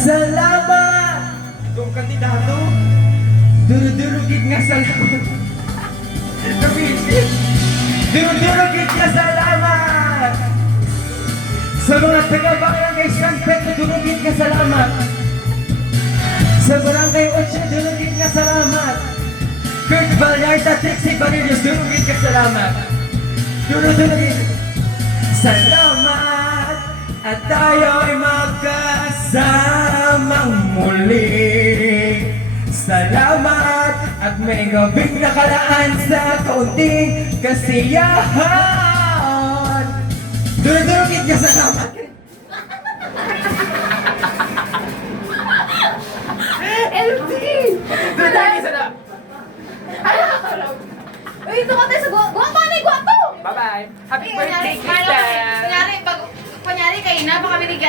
Salamat! Itong kandidato, durudurugid nga salamat. Nabisit! Durudurugid nga salamat! Sa mga taga-barangay San Pedro, durugid nga salamat! Sa barangay 8, durugid nga salamat! Kurt Vallarta, Trixie Barillos, durugid nga salamat! Durudurugid! Salamat! At tayo'y magkasamang muli. Salamat at may gabing nakalaan sa kaunting kasiyahan. Durugid ka, salamat! LT! Durugid ka, salamat! Uy, ito ka tayo sa guwato na guwato! Bye-bye! Happy birthday, Kunyari, Kristen! kunyari kayo na, baka binigyan